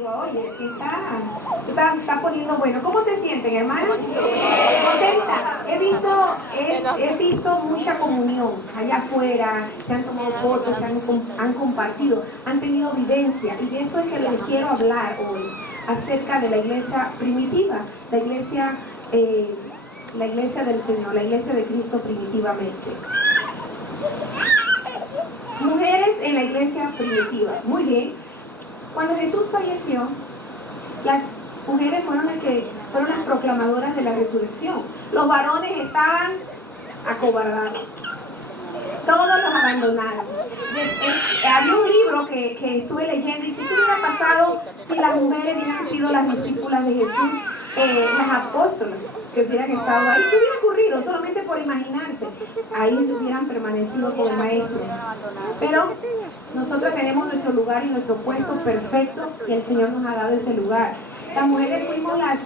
digo, oye, está poniendo bueno. ¿Cómo se sienten, hermanos? Contenta. He visto mucha comunión allá afuera, se han tomado fotos, han compartido, han tenido vivencia, y de eso es que les quiero hablar hoy, acerca de la iglesia primitiva, la iglesia del Señor, la iglesia de Cristo primitivamente. Mujeres en la iglesia primitiva. Muy bien. Cuando Jesús falleció, las mujeres fueron las proclamadoras de la resurrección. Los varones estaban acobardados. Todos los abandonaron. Había un libro que estuve leyendo, y si hubiera pasado si las mujeres hubieran sido las discípulas de Jesús, las apóstolas que hubieran estado ahí, ¿qué hubiera ocurrido? Solamente por imaginarse, ahí hubieran permanecido con el maestro. Pero nosotros tenemos nuestro lugar y nuestro puesto perfecto, y el Señor nos ha dado ese lugar. Las mujeres fuimos las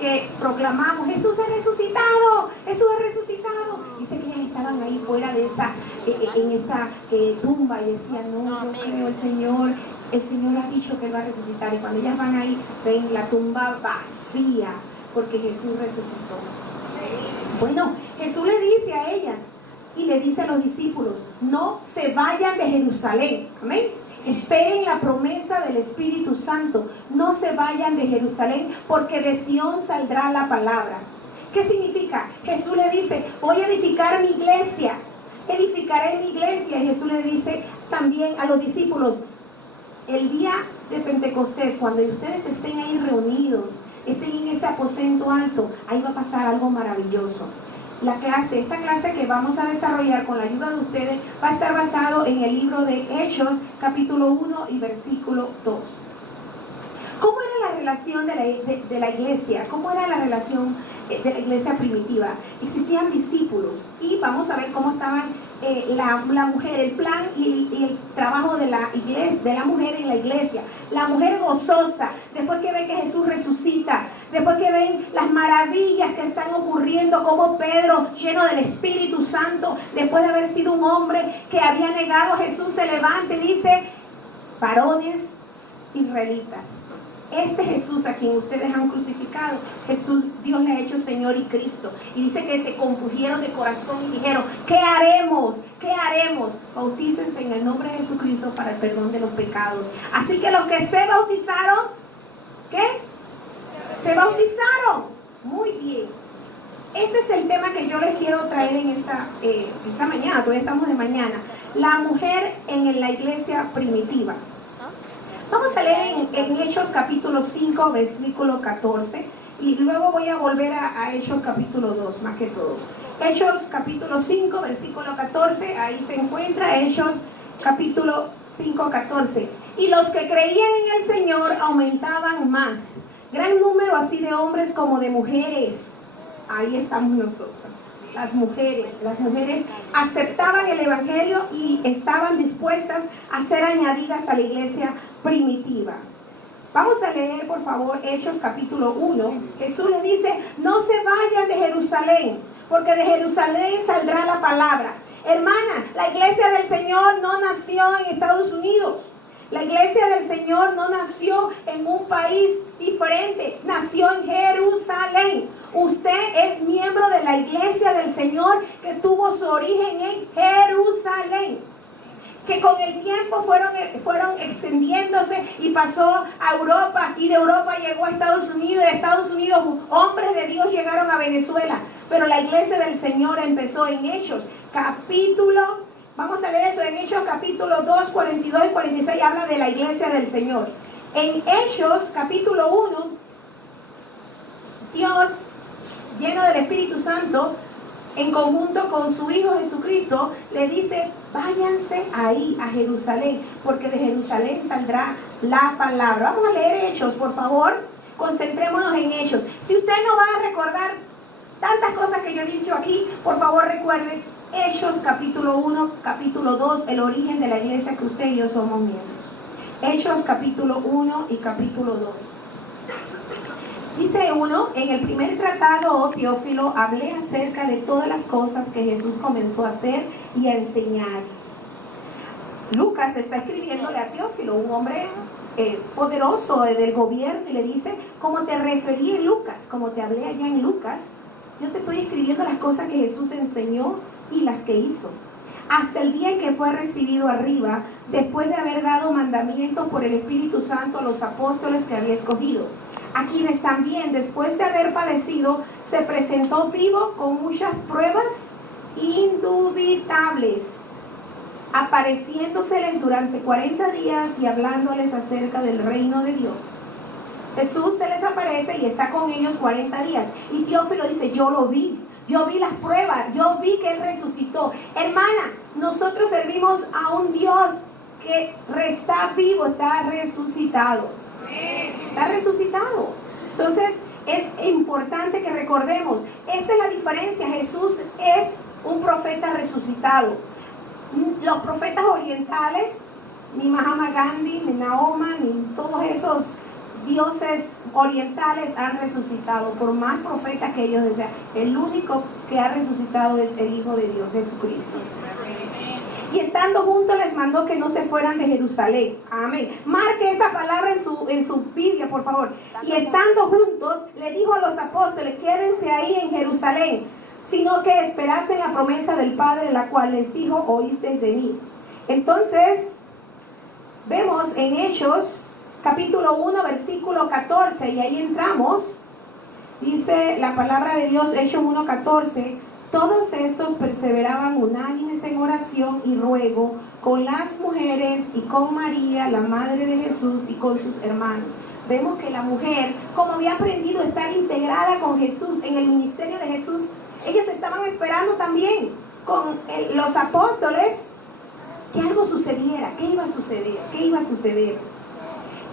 que proclamamos: Jesús ha resucitado, Jesús ha resucitado. Dice que ellas estaban ahí fuera de en esa tumba, y decían: no, yo creo, el Señor ha dicho que Él va a resucitar. Y cuando ellas van ahí, ven la tumba vacía, porque Jesús resucitó. Bueno, Jesús le dice a ellas y le dice a los discípulos: no se vayan de Jerusalén. Amén. Esperen la promesa del Espíritu Santo. No se vayan de Jerusalén, porque de Sión saldrá la palabra. ¿Qué significa? Jesús le dice: voy a edificar mi iglesia. Edificaré mi iglesia. Y Jesús le dice también a los discípulos: el día de Pentecostés, cuando ustedes estén ahí reunidos, estén en ese aposento alto, ahí va a pasar algo maravilloso. Esta clase que vamos a desarrollar con la ayuda de ustedes va a estar basado en el libro de Hechos, capítulo 1 y versículo 2. ¿Cómo era la relación de la iglesia? ¿Cómo era la relación de la iglesia primitiva? Existían discípulos, y vamos a ver cómo estaban la mujer, el plan y el trabajo de la iglesia, de la mujer en la iglesia. La mujer gozosa, después que ve que Jesús resucita, después que ven las maravillas que están ocurriendo, como Pedro, lleno del Espíritu Santo, después de haber sido un hombre que había negado a Jesús, se levanta y dice: varones israelitas, este Jesús a quien ustedes han crucificado, Jesús, Dios le ha hecho Señor y Cristo. Y dice que se compusieron de corazón y dijeron: ¿qué haremos? ¿Qué haremos? Bautícense en el nombre de Jesucristo para el perdón de los pecados. Así que los que se bautizaron, ¿qué? Se bautizaron. Muy bien. Este es el tema que yo les quiero traer en esta mañana. Todavía estamos de mañana. La mujer en la iglesia primitiva. Vamos a leer en Hechos capítulo 5, versículo 14, y luego voy a volver a Hechos capítulo 2, más que todo. Hechos capítulo 5, versículo 14, ahí se encuentra Hechos capítulo 5, 14. Y los que creían en el Señor aumentaban más, gran número así de hombres como de mujeres. Ahí estamos nosotros. Las mujeres aceptaban el evangelio y estaban dispuestas a ser añadidas a la iglesia primitiva. Vamos a leer, por favor, Hechos capítulo 1. Jesús le dice: no se vayan de Jerusalén, porque de Jerusalén saldrá la palabra. Hermana, la iglesia del Señor no nació en Estados Unidos. La iglesia del Señor no nació en un país diferente, nació en Jerusalén. Usted es miembro de la iglesia del Señor que tuvo su origen en Jerusalén, que con el tiempo fueron extendiéndose y pasó a Europa, y de Europa llegó a Estados Unidos, y de Estados Unidos hombres de Dios llegaron a Venezuela. Pero la iglesia del Señor empezó en Hechos, vamos a leer eso, en Hechos capítulo 2, 42 y 46, habla de la iglesia del Señor. En Hechos capítulo 1, Dios, lleno del Espíritu Santo, en conjunto con su Hijo Jesucristo, le dice: váyanse ahí a Jerusalén, porque de Jerusalén saldrá la palabra. Vamos a leer Hechos, por favor. Concentrémonos en Hechos. Si usted no va a recordar tantas cosas que yo he dicho aquí, por favor recuerde Hechos capítulo 1, capítulo 2, el origen de la iglesia que usted y yo somos miembros. Hechos capítulo 1 y capítulo 2. Dice uno: en el primer tratado, oh Teófilo, hablé acerca de todas las cosas que Jesús comenzó a hacer y a enseñar. Lucas está escribiéndole a Teófilo, un hombre poderoso del gobierno y le dice, como te referí en Lucas, como te hablé allá en Lucas, yo te estoy escribiendo las cosas que Jesús enseñó y las que hizo. Hasta el día en que fue recibido arriba, después de haber dado mandamientos por el Espíritu Santo a los apóstoles que había escogido, a quienes también, después de haber padecido, se presentó vivo con muchas pruebas indubitables, apareciéndoseles durante 40 días y hablándoles acerca del reino de Dios. Jesús se les aparece y está con ellos 40 días. Y Teófilo dice, yo lo vi. Yo vi las pruebas, yo vi que Él resucitó. Hermana, nosotros servimos a un Dios que está vivo, está resucitado. Está resucitado. Entonces, es importante que recordemos, esta es la diferencia. Jesús es un profeta resucitado. Los profetas orientales, ni Mahatma Gandhi, ni Mahoma, ni todos esos dioses orientales han resucitado, por más profetas que ellos desean. El único que ha resucitado es el Hijo de Dios, Jesucristo. Y estando juntos les mandó que no se fueran de Jerusalén. Amén. Marque esa palabra en su Biblia, por favor. Y estando juntos, le dijo a los apóstoles, quédense ahí en Jerusalén, sino que esperasen la promesa del Padre, la cual les dijo, oísteis de mí. Entonces, vemos en Hechos, capítulo 1, versículo 14, y ahí entramos. Dice la palabra de Dios, Hechos 1, 14, todos estos perseveraban unánimes en oración y ruego con las mujeres y con María, la madre de Jesús, y con sus hermanos. Vemos que la mujer, como había aprendido a estar integrada con Jesús, en el ministerio de Jesús, ellos estaban esperando también con los apóstoles que algo sucediera. ¿Qué iba a suceder? ¿Qué iba a suceder?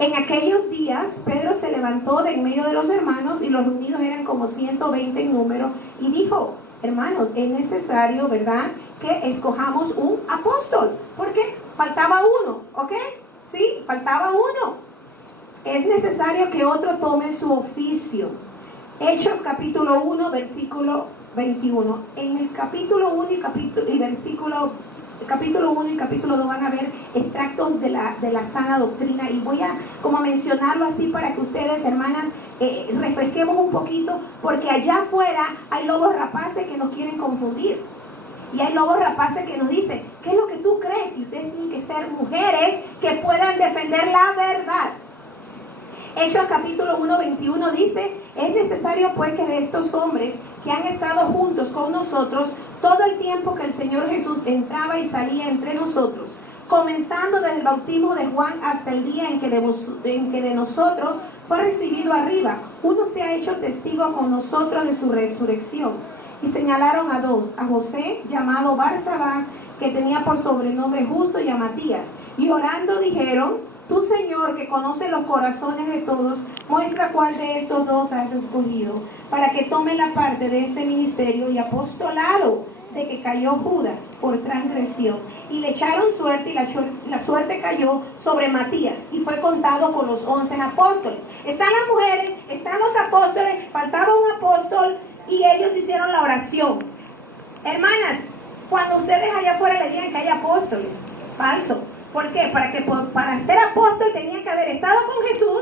En aquellos días, Pedro se levantó de en medio de los hermanos, y los reunidos eran como 120 en número, y dijo, hermanos, es necesario, ¿verdad?, que escojamos un apóstol, porque faltaba uno, ¿ok? Sí, faltaba uno. Es necesario que otro tome su oficio. Hechos capítulo 1, versículo 21. En el capítulo 1 y capítulo 1 y capítulo 2 van a ver extractos de la sana doctrina, y voy a como mencionarlo así para que ustedes, hermanas, refresquemos un poquito, porque allá afuera hay lobos rapaces que nos quieren confundir, y hay lobos rapaces que nos dicen, ¿qué es lo que tú crees? Y ustedes tienen que ser mujeres que puedan defender la verdad. Hechos capítulo 1, 21 dice, es necesario pues que de estos hombres que han estado juntos con nosotros todo el tiempo que el Señor Jesús entraba y salía entre nosotros, comenzando desde el bautismo de Juan hasta el día en que de nosotros fue recibido arriba, uno se ha hecho testigo con nosotros de su resurrección. Y señalaron a dos, a José, llamado Barsabás, que tenía por sobrenombre Justo, y a Matías. Y orando dijeron, tú, Señor, que conoces los corazones de todos, muestra cuál de estos dos has escogido, para que tome la parte de este ministerio y apostolado de que cayó Judas por transgresión. Y le echaron suerte, y la suerte cayó sobre Matías, y fue contado con los 11 apóstoles. Están las mujeres, están los apóstoles, faltaba un apóstol, y ellos hicieron la oración. Hermanas, cuando ustedes allá afuera le digan que hay apóstoles, falso. ¿Por qué? Para ser apóstol tenía que haber estado con Jesús,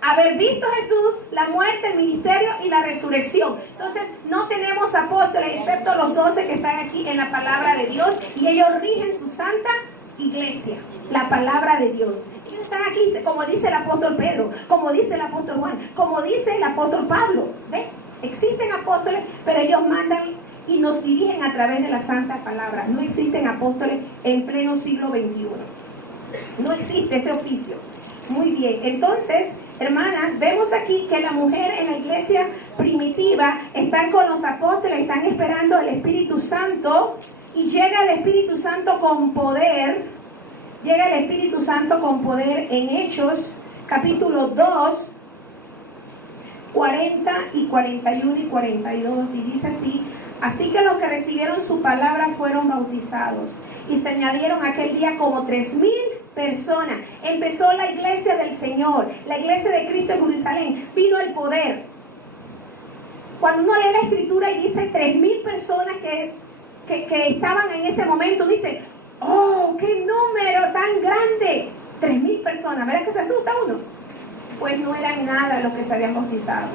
haber visto a Jesús, la muerte, el ministerio y la resurrección. Entonces, no tenemos apóstoles excepto los 12 que están aquí en la palabra de Dios, y ellos rigen su santa iglesia, la palabra de Dios. Ellos están aquí, como dice el apóstol Pedro, como dice el apóstol Juan, como dice el apóstol Pablo. ¿Ves? Existen apóstoles, pero ellos mandan y nos dirigen a través de la santa palabra. No existen apóstoles en pleno siglo XXI. No existe ese oficio. Muy bien, entonces, hermanas, vemos aquí que la mujer en la iglesia primitiva están con los apóstoles, están esperando el Espíritu Santo, y llega el Espíritu Santo con poder. Llega el Espíritu Santo con poder en Hechos capítulo 2, 40 y 41 y 42, y dice así: así que los que recibieron su palabra fueron bautizados, y se añadieron aquel día como 3,000 personas. Empezó la iglesia del Señor, la iglesia de Cristo en Jerusalén. Vino el poder. Cuando uno lee la escritura y dice 3,000 personas que estaban en ese momento, dice, oh, qué número tan grande. 3,000 personas, ¿verdad que se asusta uno? Pues no eran nada los que se habían bautizado.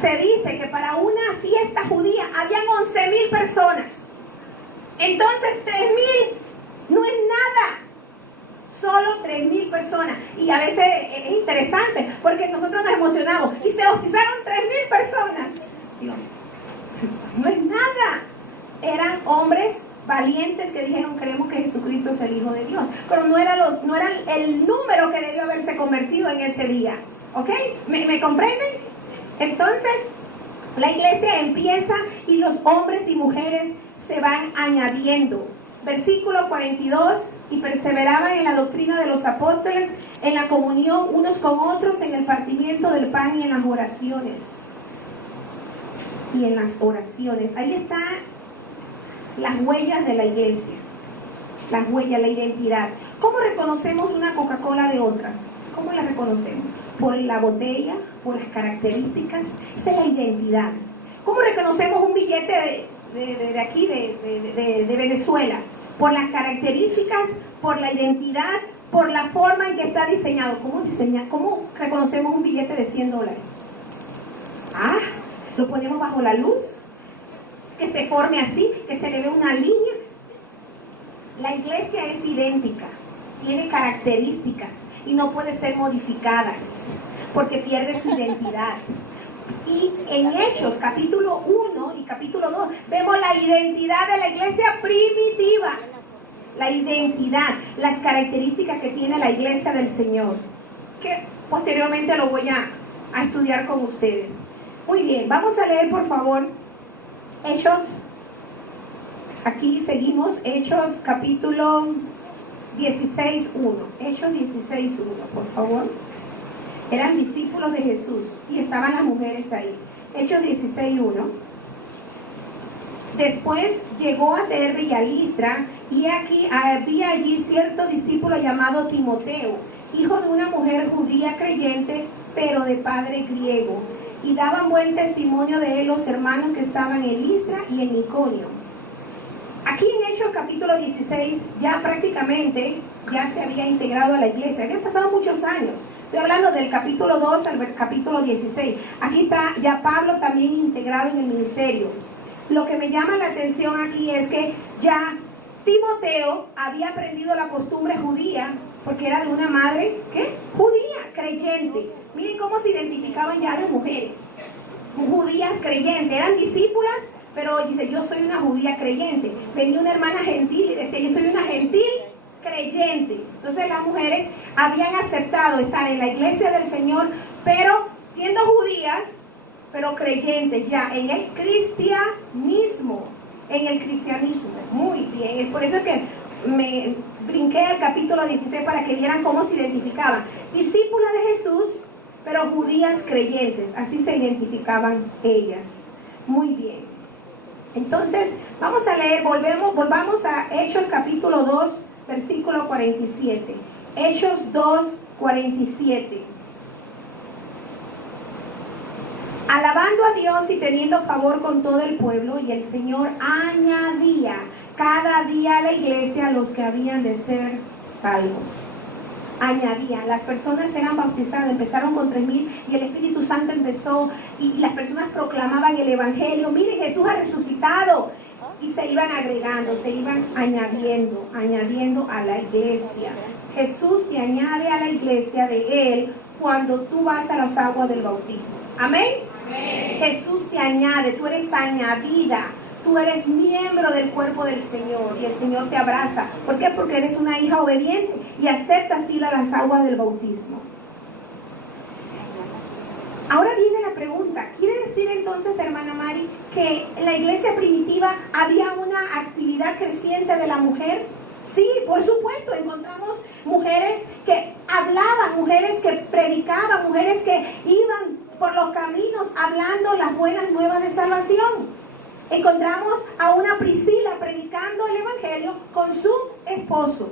Se dice que para una fiesta judía habían 11,000 personas. Entonces 3,000 no es nada. Solo 3,000 personas. Y a veces es interesante porque nosotros nos emocionamos. Y se bautizaron 3,000 personas. Dios, no es nada. Eran hombres valientes que dijeron, creemos que Jesucristo es el Hijo de Dios. Pero no era el número que debió haberse convertido en ese día. ¿Ok? ¿Me comprenden? Entonces, la iglesia empieza y los hombres y mujeres se van añadiendo. Versículo 42, y perseveraban en la doctrina de los apóstoles, en la comunión unos con otros, en el partimiento del pan y en las oraciones. Y en las oraciones. Ahí están las huellas de la iglesia. Las huellas, la identidad. ¿Cómo reconocemos una Coca-Cola de otra? ¿Cómo la reconocemos? Por la botella, por las características. Esa es la identidad. ¿Cómo reconocemos un billete de aquí, de Venezuela? Por las características, por la identidad, por la forma en que está diseñado. ¿Cómo reconocemos un billete de $100? Lo ponemos bajo la luz, que se forme así, que se le ve una línea. La iglesia es idéntica, tiene características y no puede ser modificada porque pierde su identidad. Y en Hechos, capítulo 1 y capítulo 2, vemos la identidad de la iglesia primitiva. La identidad, las características que tiene la iglesia del Señor, que posteriormente lo voy a estudiar con ustedes. Muy bien, vamos a leer por favor Hechos. Aquí seguimos, Hechos capítulo 16:1. Hechos 16:1, por favor. Eran discípulos de Jesús y estaban las mujeres ahí. Hechos 16:1. Después llegó a Derbe y a Listra, y aquí había allí cierto discípulo llamado Timoteo, hijo de una mujer judía creyente, pero de padre griego. Y daban buen testimonio de él los hermanos que estaban en Listra y en Iconio. Aquí en Hechos capítulo 16 ya prácticamente ya se había integrado a la iglesia. Habían pasado muchos años. Estoy hablando del capítulo 2 al capítulo 16. Aquí está ya Pablo también integrado en el ministerio. Lo que me llama la atención aquí es que ya Timoteo había aprendido la costumbre judía, porque era de una madre, ¿qué? Judía, creyente. Miren cómo se identificaban ya las mujeres. Judías creyentes, eran discípulas, pero dice, yo soy una judía creyente. Venía una hermana gentil y decía, yo soy una gentil creyente. Entonces las mujeres habían aceptado estar en la iglesia del Señor, pero siendo judías, pero creyentes ya en el cristianismo. Muy bien, es por eso que me brinqué al capítulo 16 para que vieran cómo se identificaban. Discípulas de Jesús, pero judías creyentes, así se identificaban ellas. Muy bien. Entonces, vamos a leer, volvamos a Hechos capítulo 2, versículo 47. Hechos 2, 47. Alabando a Dios y teniendo favor con todo el pueblo, y el Señor añadía cada día a la iglesia los que habían de ser salvos. Añadían, las personas eran bautizadas, empezaron con 3,000 y el Espíritu Santo empezó y las personas proclamaban el Evangelio. Miren, Jesús ha resucitado. Y se iban agregando, se iban añadiendo a la iglesia. Jesús te añade a la iglesia de Él cuando tú vas a las aguas del bautismo. ¿Amén? Amén. Jesús te añade, tú eres añadida, tú eres miembro del cuerpo del Señor y el Señor te abraza. ¿Por qué? Porque eres una hija obediente y aceptas ir a las aguas del bautismo. Ahora viene la pregunta, ¿quiere decir entonces, hermana Mari, que en la iglesia primitiva había una actividad creciente de la mujer? Sí, por supuesto, encontramos mujeres que hablaban, mujeres que predicaban, mujeres que iban por los caminos hablando las buenas nuevas de salvación. Encontramos a una Priscila predicando el Evangelio con su esposo.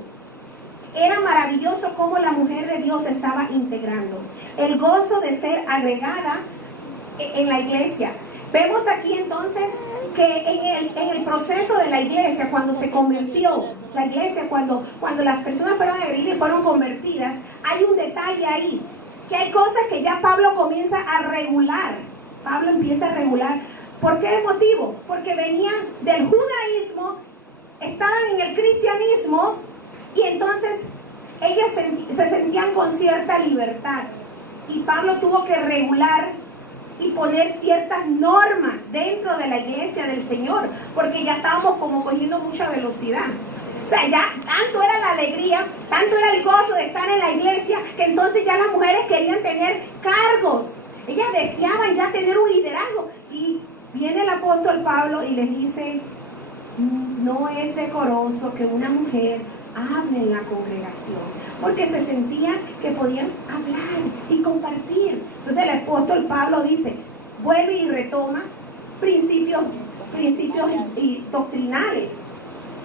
Era maravilloso cómo la mujer de Dios estaba integrando. El gozo de ser agregada en la iglesia. Vemos aquí entonces que en el proceso de la iglesia, cuando se convirtió, la iglesia, cuando las personas fueron agregidas y fueron convertidas, hay un detalle ahí, que hay cosas que ya Pablo comienza a regular. Pablo empieza a regular. ¿Por qué motivo? Porque venían del judaísmo, estaban en el cristianismo, y entonces ellas se sentían con cierta libertad. Y Pablo tuvo que regular y poner ciertas normas dentro de la iglesia del Señor, porque ya estábamos como cogiendo mucha velocidad. O sea, ya tanto era la alegría, tanto era el gozo de estar en la iglesia, que entonces ya las mujeres querían tener cargos. Ellas deseaban ya tener un liderazgo. Y viene el apóstol Pablo y les dice, no es decoroso que una mujer hable en la congregación, porque se sentían que podían hablar y compartir. Entonces el apóstol Pablo dice, vuelve y retoma principios y doctrinales.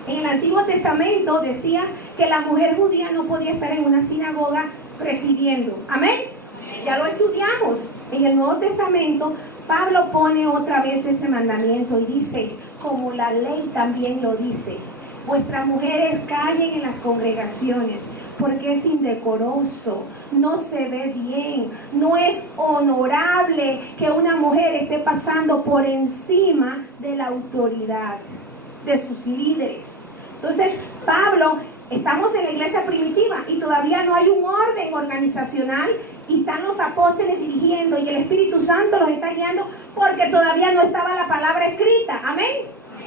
En el Antiguo Testamento decía que la mujer judía no podía estar en una sinagoga presidiendo. Amén. Ya lo estudiamos. En el Nuevo Testamento Pablo pone otra vez ese mandamiento y dice, como la ley también lo dice, vuestras mujeres callen en las congregaciones, porque es indecoroso, no se ve bien, no es honorable que una mujer esté pasando por encima de la autoridad de sus líderes. Entonces, Pablo, estamos en la iglesia primitiva y todavía no hay un orden organizacional, y están los apóstoles dirigiendo y el Espíritu Santo los está guiando, porque todavía no estaba la palabra escrita. Amén.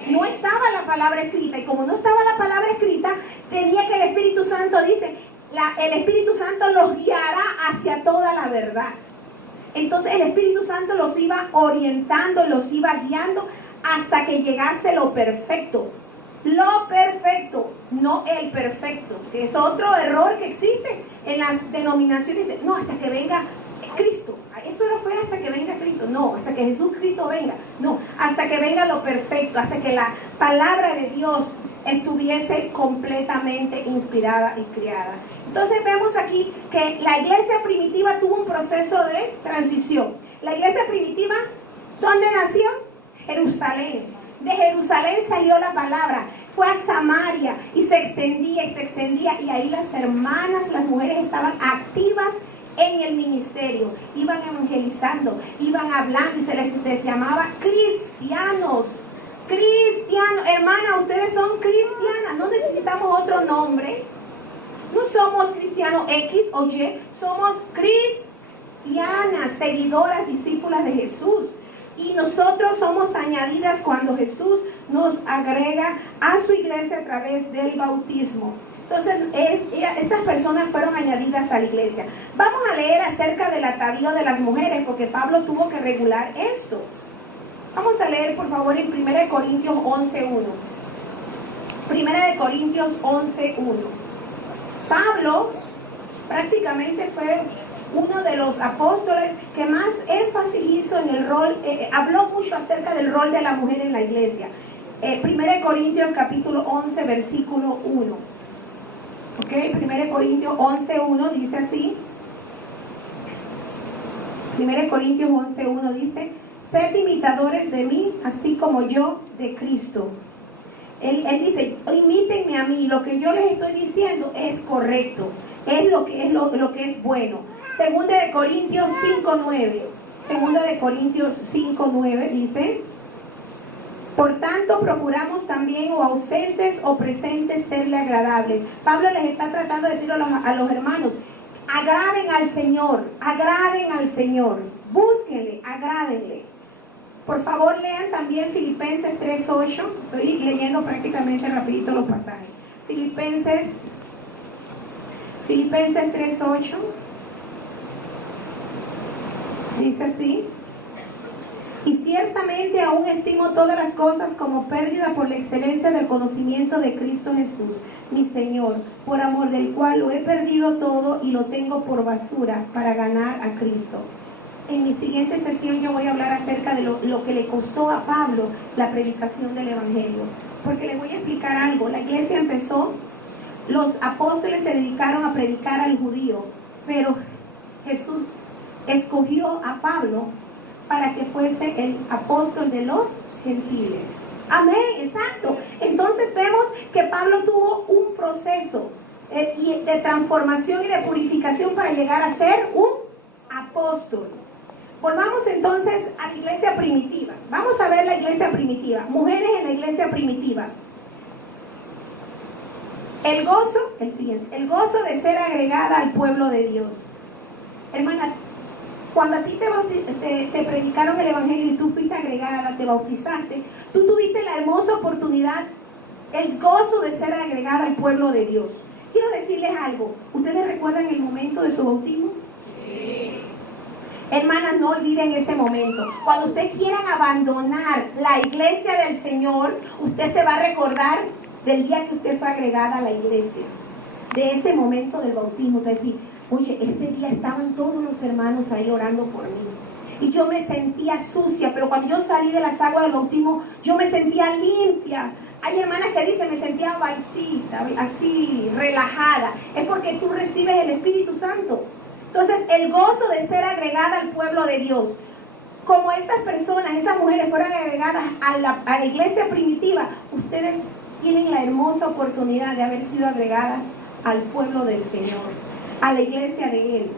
No estaba la palabra escrita, y como no estaba la palabra escrita, tenía que el Espíritu Santo, dice, el Espíritu Santo los guiará hacia toda la verdad. Entonces el Espíritu Santo los iba orientando, los iba guiando hasta que llegase lo perfecto. Lo perfecto, no el perfecto, que es otro error que existe en las denominaciones. No, hasta que venga Cristo. Eso no fue hasta que venga Cristo. No, hasta que Jesucristo venga. No, hasta que venga lo perfecto, hasta que la palabra de Dios estuviese completamente inspirada y criada. Entonces vemos aquí que la iglesia primitiva tuvo un proceso de transición. La iglesia primitiva, ¿dónde nació? Jerusalén. De Jerusalén salió la palabra, fue a Samaria y se extendía, y ahí las hermanas, las mujeres estaban activas en el ministerio, iban evangelizando, iban hablando, y se les llamaba cristianos. Cristianos, hermana, ustedes son cristianas, no necesitamos otro nombre, no somos cristianos X o Y, somos cristianas, seguidoras, discípulas de Jesús. Y nosotros somos añadidas cuando Jesús nos agrega a su iglesia a través del bautismo. Entonces, estas personas fueron añadidas a la iglesia. Vamos a leer acerca del atavío de las mujeres, porque Pablo tuvo que regular esto. Vamos a leer, por favor, en 1 Corintios 11:1. 1 Corintios 11:1. Pablo prácticamente fue uno de los apóstoles que más énfasis hizo en el rol, habló mucho acerca del rol de la mujer en la iglesia. 1 Corintios capítulo 11, versículo 1. ¿Ok? 1 Corintios 11:1 dice así. 1 Corintios 11:1 dice, sed imitadores de mí, así como yo de Cristo. Él dice, imítenme a mí, lo que yo les estoy diciendo es correcto, es lo que es bueno. Segunda de Corintios 5:9. Segunda de Corintios 5:9 dice, por tanto procuramos también, o ausentes o presentes, serle agradables. Pablo les está tratando de decir a los hermanos, agraden al Señor, búsquenle, agrádenle. Por favor, lean también Filipenses 3:8. Estoy leyendo prácticamente rapidito los pasajes. Filipenses 3:8. Dice así, y ciertamente aún estimo todas las cosas como pérdida por la excelencia del conocimiento de Cristo Jesús, mi Señor, por amor del cual lo he perdido todo y lo tengo por basura para ganar a Cristo. En mi siguiente sesión yo voy a hablar acerca de lo que le costó a Pablo la predicación del Evangelio, porque les voy a explicar algo. La iglesia empezó, los apóstoles se dedicaron a predicar al judío, pero Jesús escogió a Pablo para que fuese el apóstol de los gentiles. Amén, exacto. Entonces vemos que Pablo tuvo un proceso de transformación y de purificación para llegar a ser un apóstol. Volvamos entonces a la iglesia primitiva. Vamos a ver la iglesia primitiva. Mujeres en la iglesia primitiva. El gozo de ser agregada al pueblo de Dios. Hermana, cuando a ti te predicaron el evangelio y tú fuiste agregada, te bautizaste, tú tuviste la hermosa oportunidad, el gozo de ser agregada al pueblo de Dios. Quiero decirles algo. ¿Ustedes recuerdan el momento de su bautismo? Sí. Hermanas, no olviden ese momento. Cuando ustedes quieran abandonar la iglesia del Señor, usted se va a recordar del día que usted fue agregada a la iglesia, de ese momento del bautismo. Es decir, oye, ese día estaban todos los hermanos ahí orando por mí. Y yo me sentía sucia, pero cuando yo salí de las aguas del bautismo, yo me sentía limpia. Hay hermanas que dicen, me sentía vaicita, así, relajada. Es porque tú recibes el Espíritu Santo. Entonces, el gozo de ser agregada al pueblo de Dios. Como estas personas, esas mujeres fueron agregadas a la iglesia primitiva, ustedes tienen la hermosa oportunidad de haber sido agregadas al pueblo del Señor, a la iglesia de Él.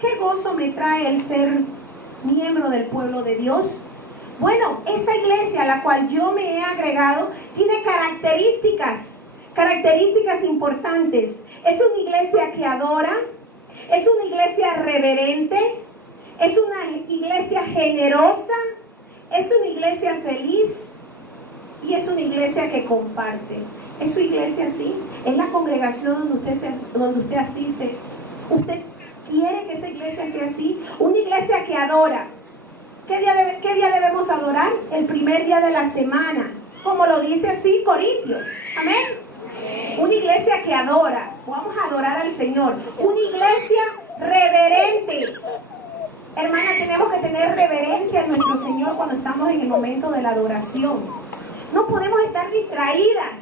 ¿Qué gozo me trae el ser miembro del pueblo de Dios? Bueno, esa iglesia a la cual yo me he agregado tiene características importantes. Es una iglesia que adora, es una iglesia reverente, es una iglesia generosa, es una iglesia feliz y es una iglesia que comparte. ¿Es su iglesia así? ¿Es la congregación donde usted asiste? ¿Usted quiere que esa iglesia sea así? Una iglesia que adora. ¿Qué día debemos adorar? El primer día de la semana, como lo dice así Corintios. Amén. Una iglesia que adora. Vamos a adorar al Señor. Una iglesia reverente. Hermana, tenemos que tener reverencia a nuestro Señor cuando estamos en el momento de la adoración. No podemos estar distraídas.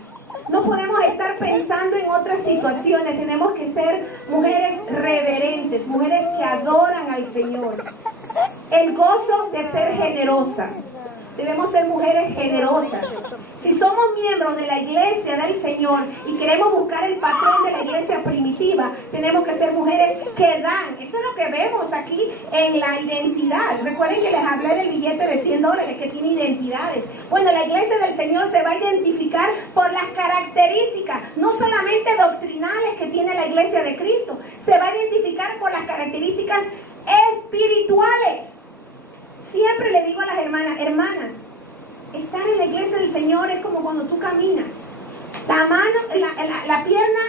No podemos estar pensando en otras situaciones. Tenemos que ser mujeres reverentes, mujeres que adoran al Señor. El gozo de ser generosa. Debemos ser mujeres generosas. Si somos miembros de la iglesia del Señor y queremos buscar el patrón de la iglesia primitiva, tenemos que ser mujeres que dan. Eso es lo que vemos aquí en la identidad. Recuerden que les hablé del billete de $100 que tiene identidades. Bueno, la iglesia del Señor se va a identificar por las características, no solamente doctrinales que tiene la iglesia de Cristo, se va a identificar por las características espirituales. Siempre le digo a las hermanas, estar en la iglesia del Señor es como cuando tú caminas. La pierna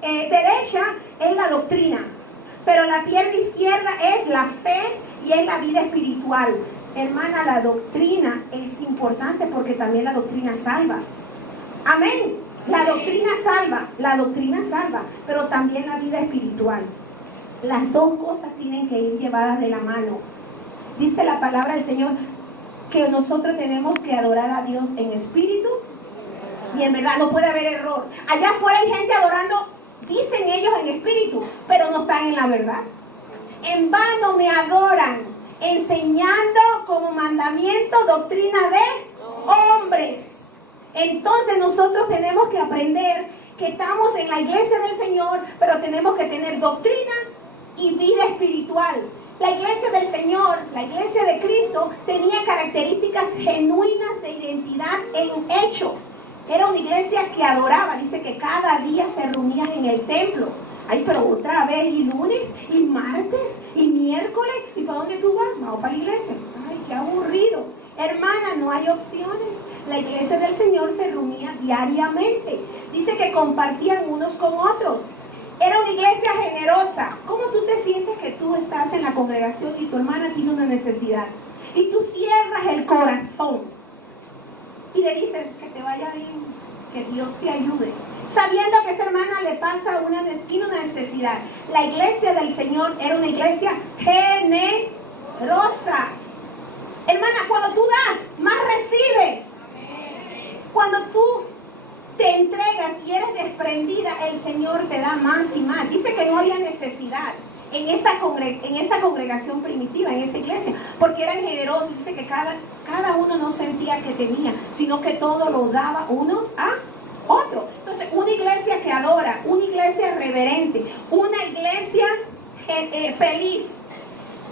derecha es la doctrina, pero la pierna izquierda es la fe y es la vida espiritual. Hermana, la doctrina es importante porque también la doctrina salva. Amén. La doctrina salva, pero también la vida espiritual. Las dos cosas tienen que ir llevadas de la mano. Dice la palabra del Señor que nosotros tenemos que adorar a Dios en espíritu y en verdad. No puede haber error. Allá afuera hay gente adorando, dicen ellos en espíritu, pero no están en la verdad. En vano me adoran, enseñando como mandamiento doctrina de hombres. Entonces nosotros tenemos que aprender que estamos en la iglesia del Señor, pero tenemos que tener doctrina y vida espiritual. La iglesia del Señor, la iglesia de Cristo, tenía características genuinas de identidad en hechos. Era una iglesia que adoraba. Dice que cada día se reunían en el templo. Ay, pero otra vez, y lunes, y martes, y miércoles. ¿Y para dónde tú vas? Vamos para la iglesia. Ay, qué aburrido. Hermana, no hay opciones. La iglesia del Señor se reunía diariamente. Dice que compartían unos con otros. Era una iglesia generosa. ¿Cómo tú te sientes que tú estás en la congregación y tu hermana tiene una necesidad? Y tú cierras el corazón y le dices que te vaya bien, que Dios te ayude, sabiendo que esa hermana le pasa tiene una necesidad. La iglesia del Señor era una iglesia generosa. Hermana, cuando tú das, más recibes. Cuando tú te entregas y eres desprendida, el Señor te da más y más. Dice que no había necesidad. en esa congregación primitiva, en esa iglesia, porque eran generosos. Dice que cada uno no sentía que tenía, sino que todo lo daba unos a otros. Entonces, una iglesia que adora, una iglesia reverente, una iglesia feliz.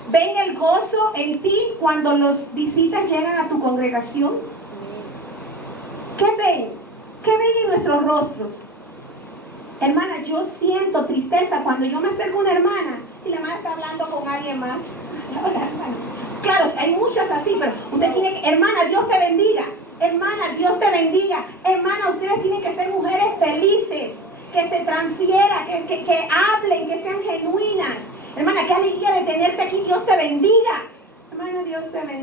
¿Ven el gozo en ti cuando los visitas llegan a tu congregación? ¿Qué ven? ¿Qué ven en nuestros rostros? Hermana, yo siento tristeza cuando yo me acerco a una hermana y la hermana está hablando con alguien más. Claro, hay muchas así, pero usted tiene que, hermana, Dios te bendiga. Hermana, Dios te bendiga. Hermana, ustedes tienen que ser mujeres felices, que se transfieran, que hablen, que sean genuinas. Hermana, qué alegría de tenerte aquí. Dios te bendiga. Hermana, Dios te bendiga.